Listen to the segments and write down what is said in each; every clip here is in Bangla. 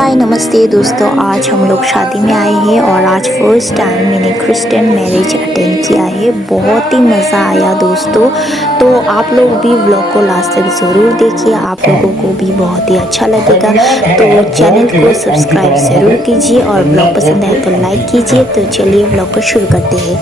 हाय नमस्ते दोस्तों, आज हम लोग शादी में आए हैं और आज फर्स्ट टाइम मैंने क्रिश्चियन मैरिज अटेंड किया है। बहुत ही मज़ा आया दोस्तों। तो आप लोग भी व्लॉग को लास्ट तक ज़रूर देखिए, आप लोगों को भी बहुत ही अच्छा लगेगा। तो चैनल को सब्सक्राइब ज़रूर कीजिए और व्लॉग पसंद आए तो लाइक कीजिए। तो चलिए व्लॉग को शुरू करते हैं।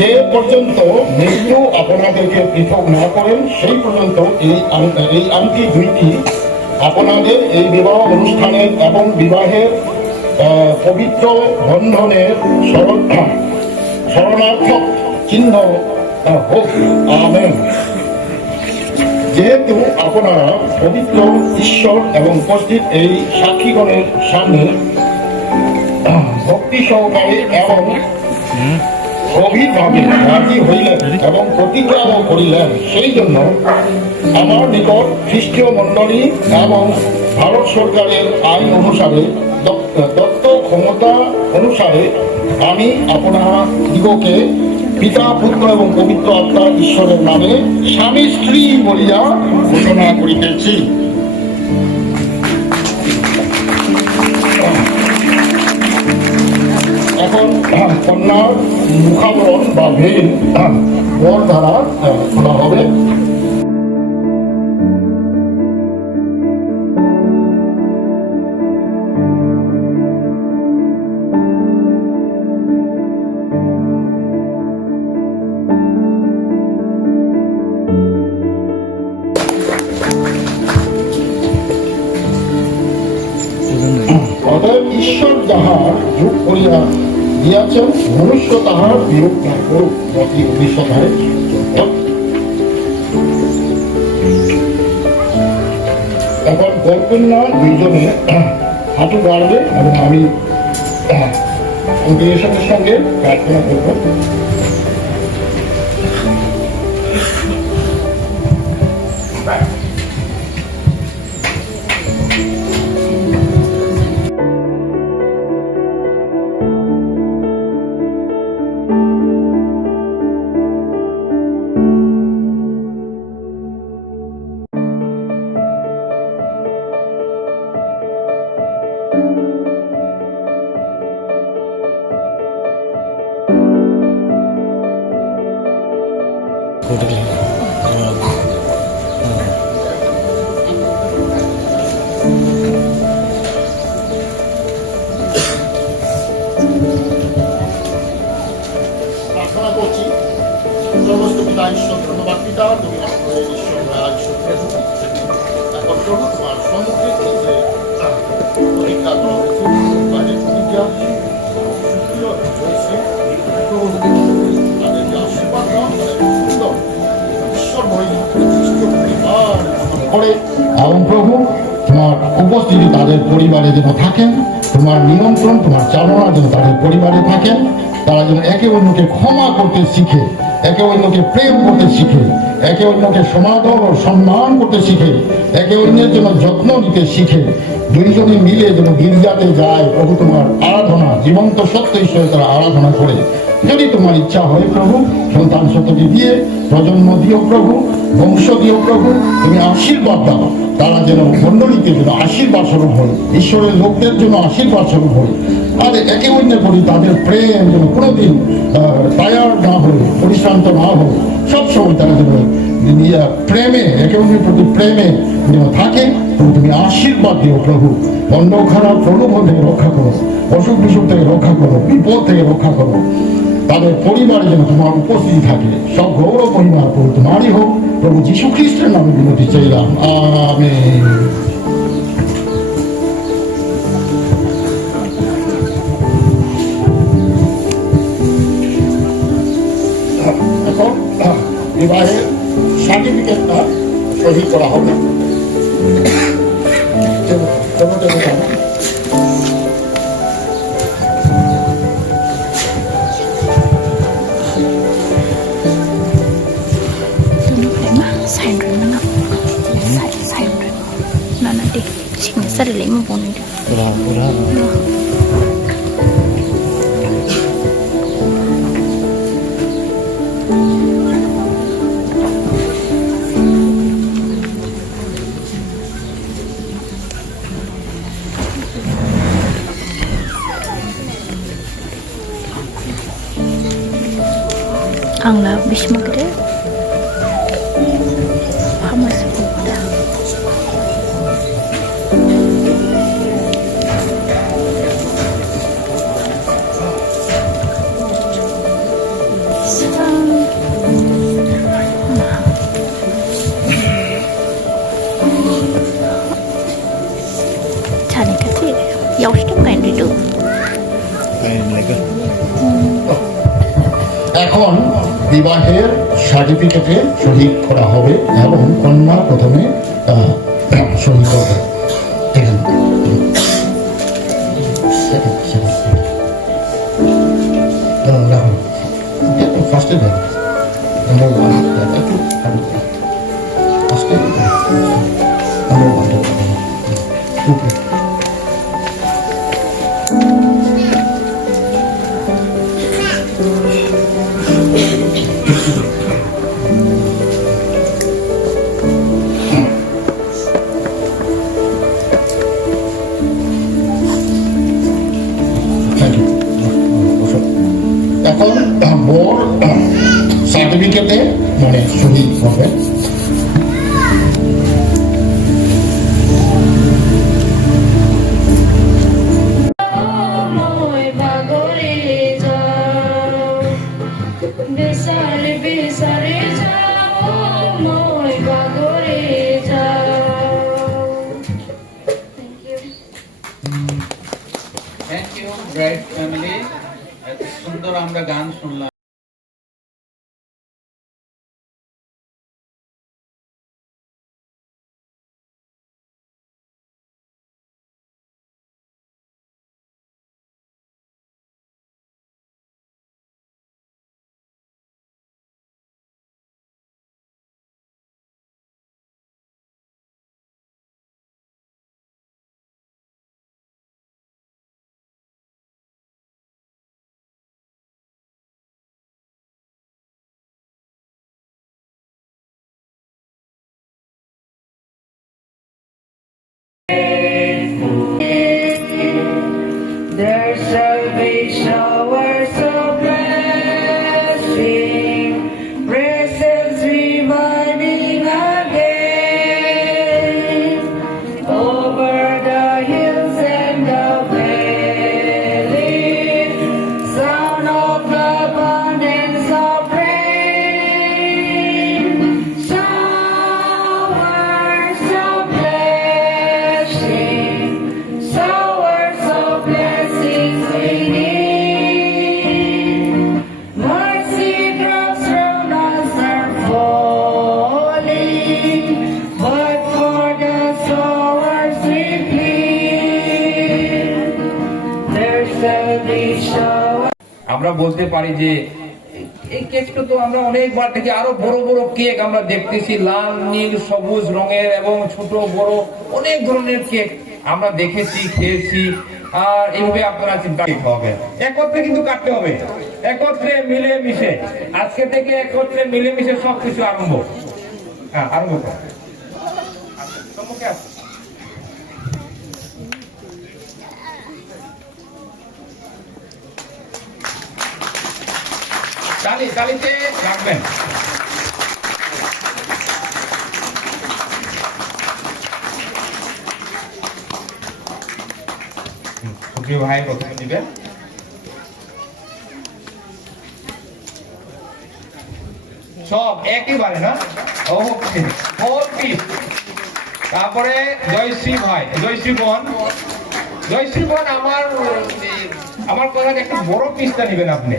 যে পর্যন্ত মৃত্যু আপনাদেরকে পৃথক না করেন সেই পর্যন্ত এই আংটি দুইটি আপনাদের এই বিবাহ অনুষ্ঠানের এবং বিবাহের পবিত্র বন্ধনের শরণার্থক চিহ্ন হোক। আমেন। যেহেতু আপনারা পবিত্র ঈশ্বর এবং উপস্থিত এই সাক্ষীগণের সামনে ভক্তি সহকারে এবং গভীরভাবে রাজি হইলেন এবং প্রতিজ্ঞাও করিলেন, সেই জন্য আমার নিকট খ্রিস্টীয় মণ্ডলী এবং ভারত সরকারের আইন অনুসারে দত্ত ক্ষমতা অনুসারে আমি আপনারা দিগকে পিতা পুত্র এবং পবিত্র আত্মা ঈশ্বরের নামে স্বামী স্ত্রী বলিয়া ঘোষণা করিতেছি। এখন কন্যার মুখাবরণ বা ভেল বর দ্বারা খোলা হবে। অতএব ঈশ্বর যাহার যোগ করিয়া দিয়াছেন, মনুষ্য তাহার বিয়োগ না করুক। মতি 19 এখন বরকন্যা দুইজনে হাঁটু বাড়বে এবং আমি কংগ্রেগেশনের সঙ্গে প্রার্থনা করব। প্রার্থনা করছি। সমস্ত পিতা ঈশ্বর, ধন্যবাদ পিতা, তুমি আমাদের ঈশ্বর ঈশ্বর প্রভু। এখন প্রভু তোমার সম্মুখে যে পরীক্ষা প্রতিজ্ঞা হয়েছে, তাদেরকে আশীর্বাদ দাও, সুন্দর ঈশ্বরময়ী করে এবং প্রভু তোমার উপস্থিতি তাদের পরিবারে যেন থাকেন, তোমার নিয়ন্ত্রণ, তোমার চালনা যেন তাদের পরিবারে থাকেন। তারা যেন একে অন্যকে ক্ষমা করতে শিখে, একে অন্যকে প্রেম করতে শিখে, একে অন্যকে সমাদর ও সম্মান করতে শিখে, একে অন্যের জন্য যত্ন নিতে শিখে, দুইজনে মিলে যেন গির্জাতে যায় প্রভু তোমার আরাধনা, জীবন্ত সত্য ঈশ্বরে তারা আরাধনা করে। যদি তোমার ইচ্ছা হয় প্রভু, সন্তান সন্ততি দিয়ে প্রজন্ম দিও প্রভু, বংশ দিও প্রভু, তুমি আশীর্বাদ দাও। তারা যেন মণ্ডলীতে যেন আশীর্বাদ স্বরূপ হয়, ঈশ্বরের লোকদের জন্য আশীর্বাদ স্বরূপ হয়। আর একে অন্যের প্রতি তাদের প্রেম যেন কোনোদিন টায়ার্ড না হয়, পরিশ্রান্ত না হয়। সবসময় তারা যেন প্রেমে, একে অন্যের প্রতি প্রেমে যেন থাকে। তুমি আশীর্বাদ দিও প্রভু। অন্য খারাপ প্রলোভন থেকে রক্ষা করো, অসুখ বিসুখ থেকে রক্ষা করো, বিপদ থেকে রক্ষা করো। তাদের পরিবারে যেন তোমার উপস্থিতি থাকে। সব গৌরব মহিমা প্রভু তোমারই হোক। প্রভু যীশু খ্রিস্টের নামে বিনতি চাইলাম, আমেন। এখন বিবাহের সার্টিফিকেটটা সহি করা হবে। Sign rin na. Sign rin. 시그니처를 내면 보는데. Ang labis magre. Hamas po pala. 자네 같이 역시도 밴드도. এখন বিবাহের সার্টিফিকেটে সহি করা হবে এবং কন্যা প্রথমে সহি করবে। ফার্স্টে দেন একটু ফার্স্টে এখন বোর সার্টিফিকেটে মানে সহি হবে। Thank you, bride family. এত সুন্দর আমরা গান শুনলাম। There shall be showers of blessing, praises reviving again over the hills and the valleys. Sound of abundance of rain, showers of blessing, showers of blessings we need. Mercy drops round us are falling, but for the showers we plead. There shall be showers. আমরা বলতে পারি যে এই কেকটা তো আমরা অনেকবার থেকে আরো বড় বড় কেক আমরা দেখতেছি, লাল নীল সবুজ রঙের এবং ছোট বড় অনেক ধরনের কেক আমরা দেখেছি, খেয়েছি। আর এইভাবে আপনারা চিন্তা হবে, একত্রে কিন্তু কাটতে হবে, একত্রে মিলে মিশে। আজকে থেকে একত্রে মিলে মিশে সবকিছু আরম্ভ। হ্যাঁ, আরম্ভ করো। সম্মুখে আসো। তালিতে রাখবেন। সুপ্রিয় ভাই প্রথমে দিবেন। সব একইবারে না? ওকে, 4 পিস। তারপরে জয়শ্রী ভাই, জয়শ্রী বোন, জয়শ্রী বোন আমার কথা একটু বড় পিসটা নেবেন আপনি,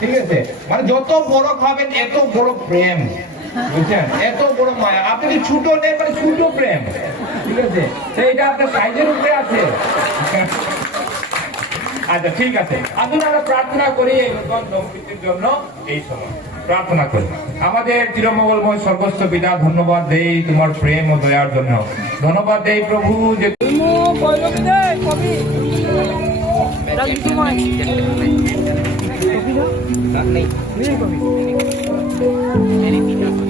ঠিক আছে? মানে যত বড় খাবেন এত বড় প্রেম, বুঝছেন? এত বড় মায়া। আপনি যদি ছোট নেন মানে ছোট প্রেম, ঠিক আছে? সেইটা আপনার সাইজের উপরে আছে। আচ্ছা, ঠিক আছে, আসুন আমরা প্রার্থনা করি এই নতুন দম্পতির জন্য এই সময়। প্রার্থনা করি। আমাদের চিরমঙ্গলময় সর্বস্ব পিতা, ধন্যবাদ দেই তোমার প্রেম ও দয়ার জন্য। ধন্যবাদ দেই প্রভু যে Ini